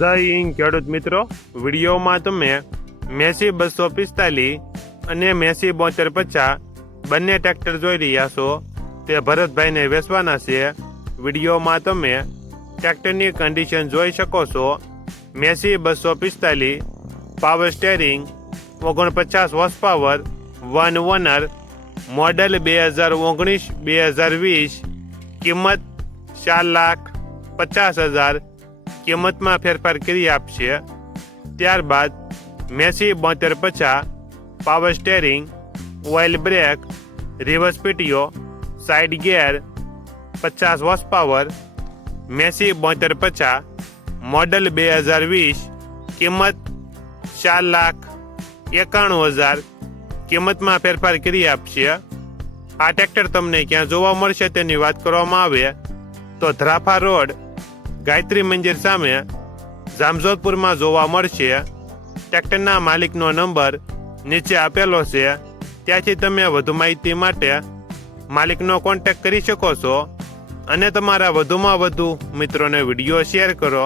જય હિન્દ ખેડૂત મિત્રો, વિડીયોમાં તમે મેસી 245 અને મેસી 7250 બંને ટ્રેક્ટર જોઈ રહ્યા છો. તે ભરતભાઈને વેચવાના છે. વિડીયોમાં તમે ટ્રેક્ટરની કન્ડિશન જોઈ શકો છો. Massey 245 power steering, 49 horse power, 1 owner, model 2019-2020, કિંમત 4,50,000. કિંમતમાં ફેરફાર કરી આપશે. ત્યારબાદ Massey 7250 power steering, oil brake, reverse PTO, side gear, 50 horse power, Massey 7250 model 2020, કિંમત 4,91,000. કિંમતમાં ફેરફાર કરી આપશે. આ ટ્રેક્ટર તમને ક્યાં જોવા મળશે તેની વાત કરવામાં આવે તો ધ્રાફા રોડ, ગાયત્રી મંદિર સામે, જામજોધપુરમાં જોવા મળશે. ટ્રેક્ટરના માલિકનો નંબર નીચે આપેલો છે. ત્યાંથી તમે વધુ માહિતી માટે માલિકનો કોન્ટેક્ટ કરી શકો છો અને તમારા વધુમાં વધુ મિત્રોને વિડીયો શેર કરો.